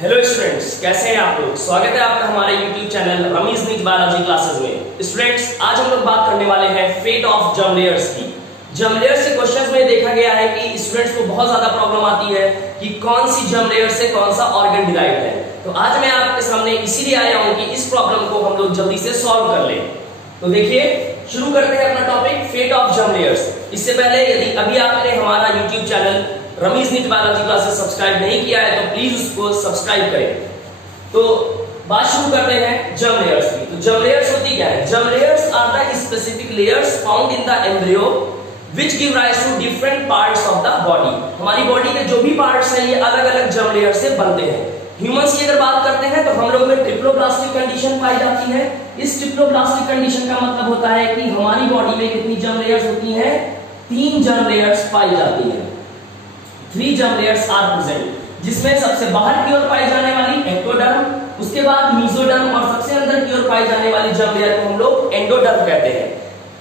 Hello students, कैसे हैं आप लोग। स्वागत है आपका हमारे YouTube channel Ramiz NEET biology classes में। स्टूडेंट्स, आज हम लोग बात करने वाले हैं फेट ऑफ जर्म लेयर्स की। जर्म लेयर्स के क्वेश्चंस में देखा गया है कि स्टूडेंट्स को बहुत ज्यादा प्रॉब्लम आती है कि कौन सी जर्म लेयर से कौन सा ऑर्गन डिराइव्ड है। तो आज मैं आपके सामने इसीलिए आया हूं कि इस प्रॉब्लम को हम लोग जल्दी से सॉल्व कर लें। तो देखिए, शुरू करते हैं अपना topic fate of germ layers. इससे पहले यदि अभी आपने हमारा YouTube channel Ramiz NEET biology classes subscribe नहीं किया है तो प्लीज उसको सब्सक्राइब करें। तो बात शुरू करते हैं जर्म लेयर्स की। तो जर्म लेयर्स होती क्या है? Germ layers are the specific layers found in the embryo which give rise to different parts of the body. हमारी बॉडी के जो भी पार्ट्स हैं ये अलग अलग जर्म लेयर से बनते हैं। ह्यूमंस की अगर बात करते हैं तो हम लोग में ट्रिप्लोब्लास्टिक कंडीशन पाई जाती है। इस ट्रिप्लोब्लास्टिक कंडीशन का मतलब होता है कि हमारी बॉडी में कितनी जर्म लेयर्स होती हैं? 3 जर्म लेयर्स पाई जाती है। 3 जर्म लेयर्स आर प्रेजेंट, जिसमें सबसे बाहर की ओर पाई जाने वाली एक्टोडर्म, उसके बाद मेसोडर्म और सबसे अंदर की ओर पाई जाने वाली जर्म लेयर को हम लोग एंडोडर्म कहते हैं।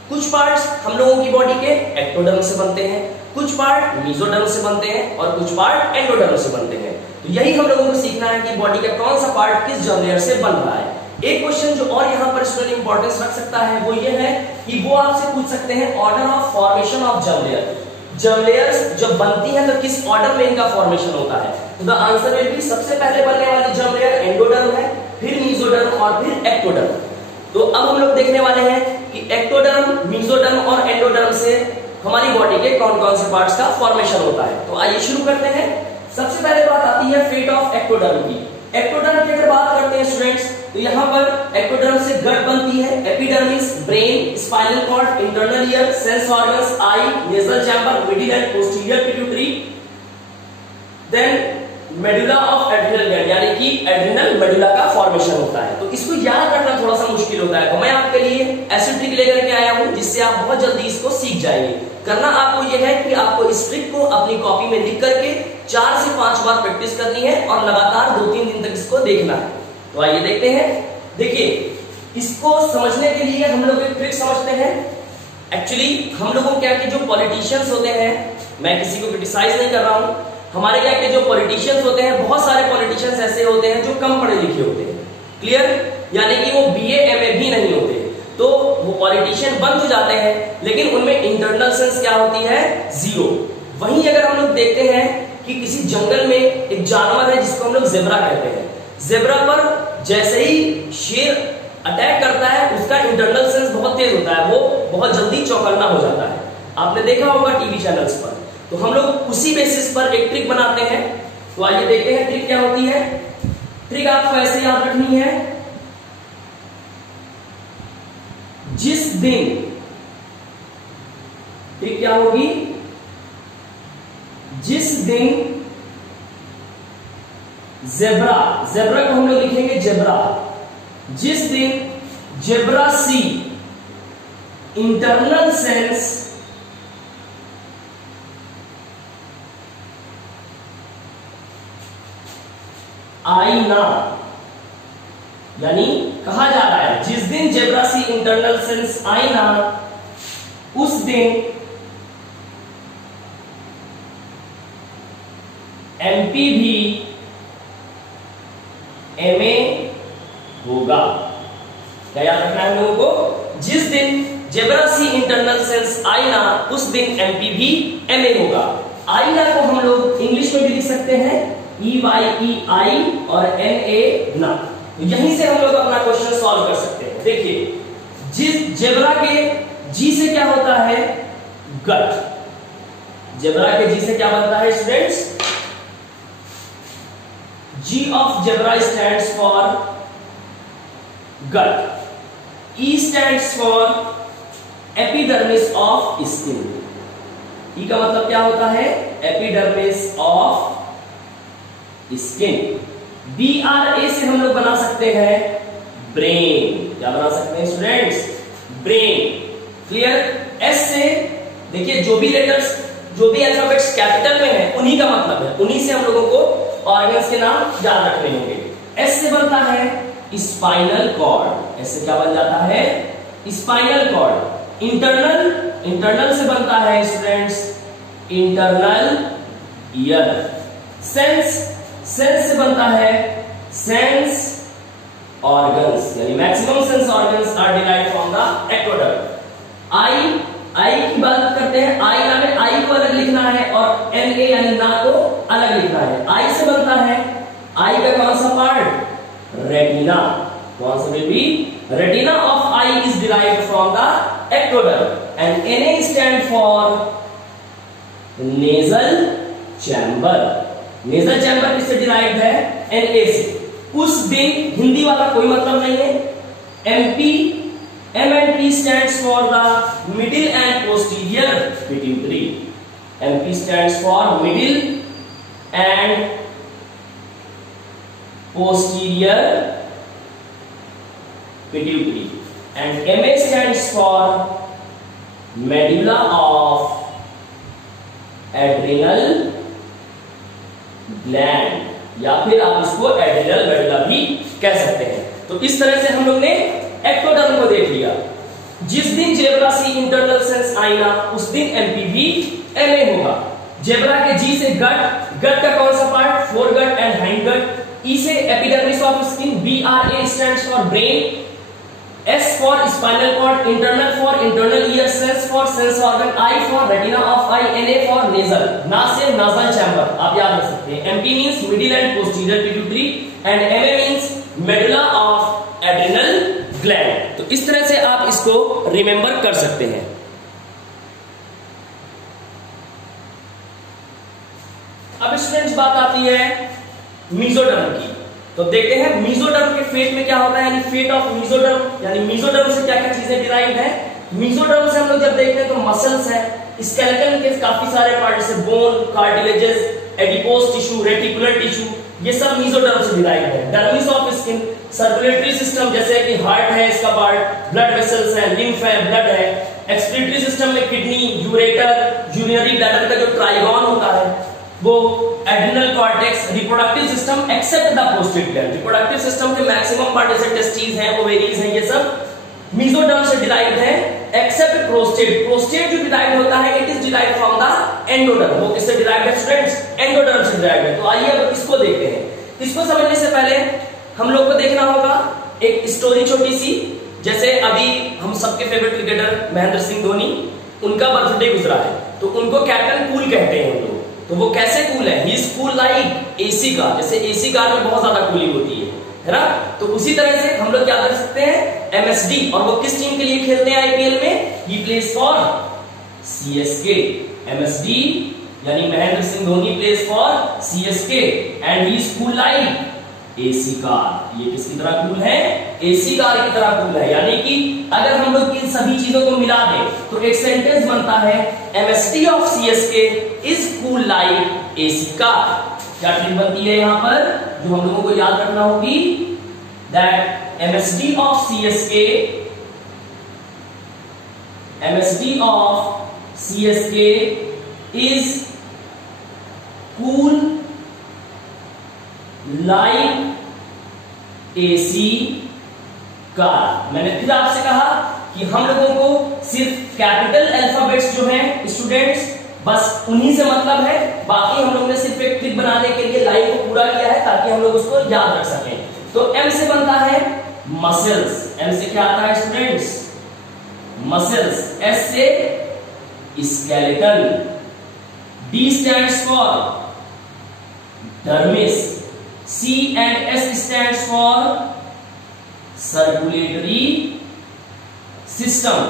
कुछ पार्ट्स हम लोगों की बॉडी के एक्टोडर्म से बनते हैं, कुछ पार्ट मेसोडर्म से बनते हैं और कुछ पार्ट एंडोडर्म से बनते हैं। तो यही हम लोगों को सीखना है कि बॉडी का कौन सा पार्ट किस जर्म लेयर से बन रहा है। एक क्वेश्चन जो और यहाँ पर स्टूडेंट इंपॉर्टेंस रख सकता है वो ये है कि वो आपसे पूछ सकते हैं order of formation of germ layer. Germ layers जब बनती हैं तो किस ऑर्डर में इनका फॉर्मेशन होता है? तो द आंसर विल बी, सबसे पहले बनने वाली जर्म लेयर एंडोडर्म है, फिर मेसोडर्म और फिर एक्टोडर्म। तो अब हम लोग देखने वाले हैं कि एक्टोडर्म, मेसोडर्म और एंडोडर्म से हमारी बॉडी के कौन कौन से पार्ट्स का फॉर्मेशन होता है। तो आइए शुरू करते हैं। सबसे पहले बात आती है फेट ऑफ एक्टोडर्म की। एक्टोडर्म की अगर बात करते हैं स्टूडेंट्स तो यहाँ पर एक्टोडर्म से गट बनती है, epidermis, brain, spinal cord, internal ear, sense organs, eye, nasal chamber, middle and posterior pituitary, then medulla of adrenal gland, यानी कि एड्रिनल मेडुला का फॉर्मेशन होता है। तो इसको याद रखना थोड़ा सा मुश्किल होता है, तो मैं आपके लिए ऐसी ट्रिक लेकर के आया हूं जिससे आप बहुत जल्दी इसको सीख जाएंगे। करना आपको यह है कि आपको इस ट्रिक को अपनी कॉपी में लिख करके 4 से 5 बार प्रैक्टिस करनी है और लगातार 2-3 दिन तक इसको देखना है। तो आइए देखते हैं। देखिए, इसको समझने के लिए हम लोग एक ट्रिक समझते हैं। एक्चुअली हम लोगों क्या कि जो पॉलिटिशियंस होते हैं, मैं किसी को क्रिटिसाइज नहीं कर रहा हूं, हमारे क्या कि जो पॉलिटिशियंस होते हैं, बहुत सारे पॉलिटिशियंस ऐसे होते हैं जो कम पढ़े लिखे होते हैं। क्लियर? यानी कि वो BA MA भी नहीं होते, तो वो पॉलिटिशियन बन तो जाते हैं लेकिन उनमें इंटरनल सेंस क्या होती है? 0। वहीं अगर हम लोग देखते हैं कि किसी जंगल में एक जानवर है जिसको हम लोग ज़ेब्रा कहते हैं, ज़ेब्रा पर जैसे ही शेर अटैक करता है उसका इंटरनल सेंस बहुत तेज होता है, वो बहुत जल्दी चौकन्ना हो जाता है। आपने देखा होगा टीवी चैनल्स पर। तो हम लोग उसी बेसिस पर एक ट्रिक बनाते हैं। तो आइए देखते हैं ट्रिक क्या होती है। ट्रिक आपको ऐसे याद रखनी है, जिस दिन ट्रिक क्या होगी? जिस दिन ज़ेब्रा, ज़ेब्रा को हम लोग लिखेंगे जेब्रा, जिस दिन जेब्रा सी इंटरनल सेंस आईना, यानी कहा जा रहा है जिस दिन जेब्रा सी इंटरनल सेंस आईना, उस दिन MP भी MA होगा। क्या याद रखना है हम लोगों को? जिस दिन जेब्रा सी इंटरनल सेंस आईना, उस दिन MP भी MA होगा। आईना को हम लोग इंग्लिश में भी लिख सकते हैं EYEI और NA ना। तो यहीं से हम लोग अपना क्वेश्चन सॉल्व कर सकते हैं। देखिए, जिस जेब्रा के G से क्या होता है? गट। जेब्रा के G से क्या बनता है students? G of zebra stands for gut. E stands for epidermis of skin. E का मतलब क्या होता है? Epidermis of skin. BRA से हम लोग बना सकते हैं ब्रेन। क्या बना सकते हैं स्टूडेंट्स? ब्रेन। क्लियर? S से देखिए, जो भी लेटर्स, जो भी अल्फाबेट्स कैपिटल में है उन्हीं का मतलब है, उन्हीं से हम लोगों को ऑर्गन्स के नाम याद रखने होंगे। S से बनता है स्पाइनल कॉर्ड। S से क्या बन जाता है? Spinal cord. इंटरनल से बनता है students internal ear. Sense sense से बनता है सेंस ऑर्गन्स, यानी maximum sense organs are derived from the ectoderm. Eye की बात करते हैं, आई नाम है, आई को अलग लिखना है और एन ए यानी ना को अलग लिखना है। आई से बनता है, आई का कौन सा पार्ट? रेटिना। कौन सा baby? Retina of eye is derived from the ectoderm and N A stand for nasal chamber. Nasal chamber किससे डिराइव्ड है? एन ए से। उस दिन हिंदी वाला कोई मतलब नहीं है। MP M and P stands for the middle and posterior pituitary. MP stands for middle and posterior pituitary, and MA stands for medulla of adrenal gland, या फिर आप इसको एड्रिनल मेडुला भी कह सकते हैं। तो इस तरह से हम लोग ने एक्टोडर्म को देख लिया। जिस दिन जेब्रा सी इंटरनल सेंस आई ना, उस दिन एमपीवी एमए होगा। जेब्रा के जी से गट, गट का कौन सा part? Foregut and hindgut. E से epidermis of skin, BRA stands for brain, S for spinal cord, internal for internal ear, sense for sense organ, I for retina of eye, NA for nasal, ना से nasal chamber. आप याद रख सकते हैं। MP means middle and posterior pituitary and MA means medulla of adrenal gland. तो इस तरह से आप इसको रिमेंबर कर सकते हैं। अब स्टूडेंट्स बात आती है मीजोडर्म की। तो देखते हैं मेसोडर्म के फेट में क्या होता है, यानी फेट ऑफ मेसोडर्म, यानी मेसोडर्म से क्या क्या चीजें डिराइव है। मेसोडर्म से हम लोग जब देखते हैं तो मसल्स है, स्केलेटन के काफी सारे पार्ट जैसे bone, cartilages, adipose tissue, reticular tissue, ये सब मेसोडर्म से डिराइव है। Dermis of skin, circulatory system जैसे कि हार्ट है इसका पार्ट, ब्लड वेसल्स है, लिम्फ है, ब्लड है। एक्सक्रीटरी सिस्टम में किडनी, यूरेटर, यूरिनरी ब्लैडर का जो ट्राइगोन होता है वो, adrenal cortex, reproductive system except the prostate gland. Reproductive system के मैक्सिमम पार्ट जैसे टेस्टिस हैं, ओवेरीज हैं, ये सब मेसोडर्म से डिराइव्ड है एक्सेप्ट प्रोस्टेट। प्रोस्टेट जो डिराइव्ड होता है it is derived from the endoderm. वो किससे डिराइव्ड है स्टूडेंट्स? एंडोडर्म से डिराइव्ड है। तो आइए अब इसको देखते हैं। इसको समझने से पहले हम लोग को देखना होगा एक स्टोरी छोटी सी। जैसे अभी हम सबके फेवरेट क्रिकेटर महेंद्र सिंह धोनी, उनका बर्थडे गुजरा है, तो उनको कैप्टन कूल कहते हैं हम लोग। तो वो कैसे कूल है? ही is cool like AC car, जैसे एसी कार में बहुत ज्यादा कूलिंग होती है ना। तो उसी तरह से हम लोग क्या कर सकते हैं एमएसडी। और वो किस टीम के लिए खेलते हैं आईपीएल में? He plays for CSK. MSD यानी Mahendra Singh Dhoni plays for CSK and he is cool like AC car. ये किसकी तरह कूल है? एसी कार की तरह कूल है। यानी कि अगर हम लोग इन सभी चीजों को मिला दें तो एक सेंटेंस बनता है MSD of CSK is cool like AC car. क्या चीज बनती है यहां पर जो हम लोगों को याद रखना होगी? That MSD of CSK is cool like AC car. मैंने फिर आपसे कहा कि हम लोगों को सिर्फ कैपिटल अल्फाबेट्स जो हैं स्टूडेंट्स बस उन्हीं से मतलब है, बाकी हम लोग ने सिर्फ एक ट्रिक बनाने के लिए लाइन को पूरा किया है ताकि हम लोग उसको याद रख सकें। तो एम से बनता है मसल्स। एम से क्या आता है स्टूडेंट्स? मसल्स। एस से skeleton. D stands for dermis. C and S stands for circulatory system.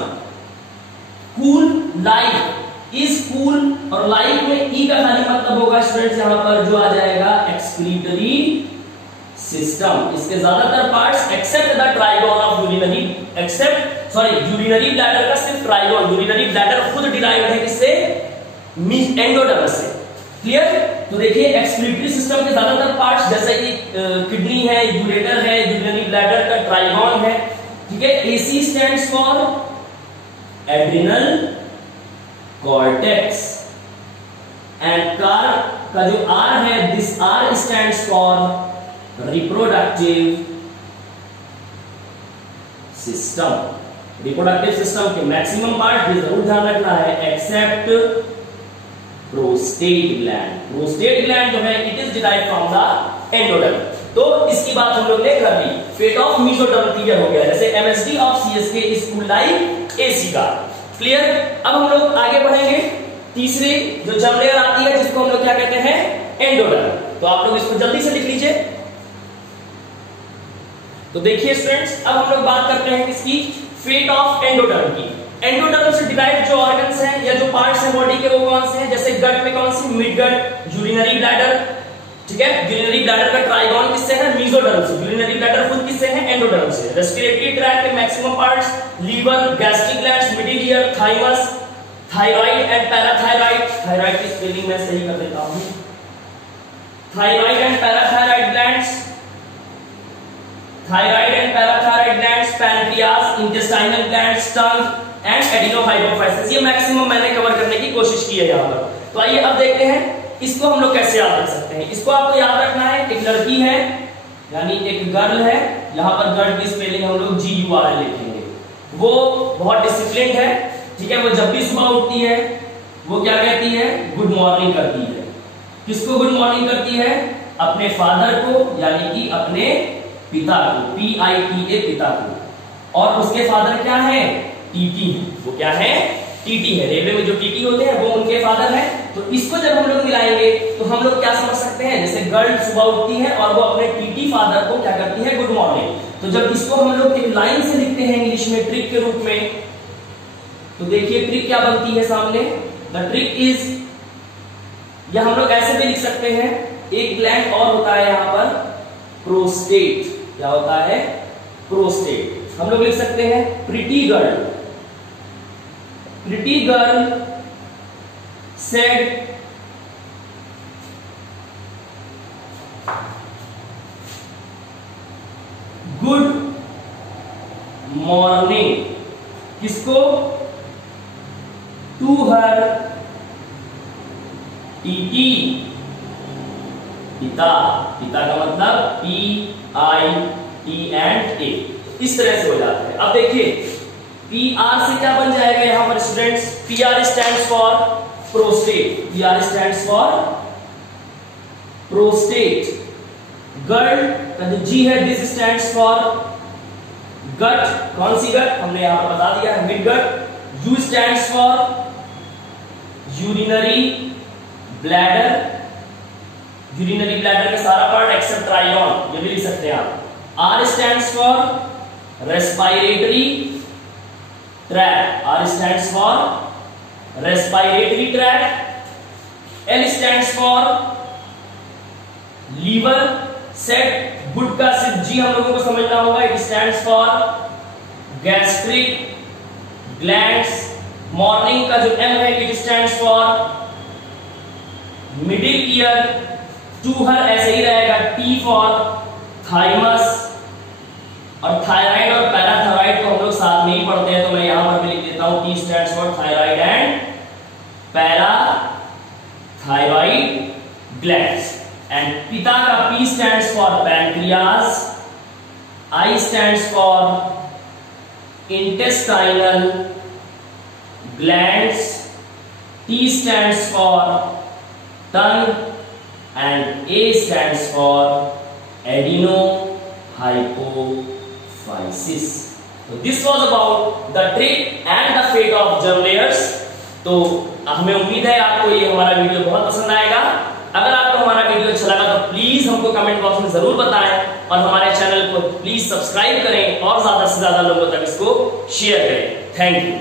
Cool like is cool और like में E का खाली मतलब होगा स्टूडेंट्स यहां पर जो आ जाएगा excretory system। इसके ज्यादातर parts except the trigone of urinary urinary bladder का सिर्फ ट्राइगोन, यूरिनरी ब्लैडर खुद डिराइव है किससे? एंडोडर्म से। क्लियर? तो देखिए एक्सक्रीटरी सिस्टम के ज्यादातर पार्ट्स जैसे कि किडनी है, यूरेटर है, यूरिनरी ब्लैडर का ट्राइगोन है, ठीक है। AC stands for adrenal cortex and car का जो आर है, this R stands for reproductive system. Reproductive system के मैक्सिमम पार्ट ये जरूर ध्यान रखना है except prostate gland. Prostate gland जो है it is derived from the endoderm. तो इसकी बात हम लोग ने कर ली। फेट ऑफ मेसोडर्म क्लियर हो गया, जैसे MSD of CSK is full like AC का। क्लियर। अब हम लोग आगे बढ़ेंगे। तीसरी जो जर्म लेयर आती है जिसको हम लोग क्या कहते हैं, एंडोडर्म। तो आप लोग इसको जल्दी से लिख लीजिए। तो देखिए स्टूडेंट्स, अब हम लोग बात करते हैं किसकी, फेट ऑफ एंडोडर्म की। एंडोडर्म से डिराइव्ड जो ऑर्गन्स हैं या जो पार्ट्स हैं बॉडी के, वो कौन से हैं, जैसे गट में कौन सी, मिड गट, यूरिनरी ब्लैडर। ठीक है, यूरिनरी ब्लैडर का ट्राइगोन किससे है, मेसोडर्म से। यूरिनरी ब्लैडर खुद किससे है, एंडोडर्म से। रेस्पिरेटरी ट्रैक्ट के maximum parts, liver, gastric glands, middle ear, thymus, thyroid and parathyroid. Thyroid की स्पेलिंग मैं सही कर देता हूं, thyroid and parathyroid glands, thyroid and parathyroid glands, pancreas, intestinal glands, tongue and adenohypophysis. ये मैक्सिमम मैंने कवर करने की कोशिश की है यहाँ पर। तो आइए अब देखते हैं इसको हम लोग कैसे याद रख सकते हैं। इसको आपको याद रखना है, एक लड़की है यानी एक गर्ल है, यहाँ पर गर्ल की स्पेलिंग हम लोग GURL लिखेंगे। वो बहुत डिसिप्लिन है, ठीक है। वो जब भी सुबह उठती है वो क्या कहती है, गुड मॉर्निंग करती है। किसको गुड मॉर्निंग करती है, अपने फादर को यानी कि अपने पिता को, PITA पिता को। और उसके फादर क्या है, TT। वो क्या है, TT है। रेलवे में जो TT होते हैं वो उनके फादर है। तो इसको जब हम लोग मिलाएंगे तो हम लोग क्या समझ सकते हैं, जैसे गर्ल सुबह उठती है और वो अपने TT फादर को क्या करती है, गुड मॉर्निंग। तो जब इसको हम लोग एक लाइन से लिखते हैं इंग्लिश में ट्रिक के रूप में, तो देखिए ट्रिक क्या बनती है सामने, द ट्रिक इज, या हम लोग ऐसे भी लिख सकते हैं, एक ग्लैंड और होता है यहाँ पर, प्रोस्टेट। क्या होता है, प्रोस्टेट। हम लोग लिख सकते हैं pretty girl, pretty girl said good morning, किसको, टू हर TT पिता। पिता का मतलब PITA। इस तरह से हो जाता है। अब देखिए PR से क्या बन जाएगा यहां पर students, PR stands for prostate, PR stands for prostate. Girl का जो G है, दिस स्टैंड्स फॉर गट। कौन सी गट, हमने यहां पर बता दिया है, mid gut. U stands for urinary bladder, urinary bladder का सारा पार्ट एक्सेप्ट ट्राइगोन, ये भी लिख सकते हैं आप। R stands for respiratory tract, R stands for respiratory tract. L stands for liver. Set good का सिर्फ G हम लोगों को समझना होगा, it stands for gastric glands. Morning का जो M है, it stands for middle ear. टू हर ऐसे ही रहेगा, T फॉर थाइमस। और थायराइड और पैराथायराइड को हम लोग साथ में ही पढ़ते हैं, तो मैं यहां पर भी लिख देता हूं, T stands for thyroid and parathyroid glands. And पिता का P stands for pancreas, I stands for intestinal glands, T stands for tongue and A stands for adenohypophysis. So this was about the trick and the fate of germ layers. तो हमें उम्मीद है आपको ये हमारा video बहुत पसंद आएगा। अगर आपको हमारा वीडियो अच्छा लगा तो प्लीज हमको कमेंट बॉक्स में जरूर बताएं और हमारे चैनल को प्लीज सब्सक्राइब करें और ज्यादा से ज्यादा लोगों तक इसको शेयर करें। Thank you.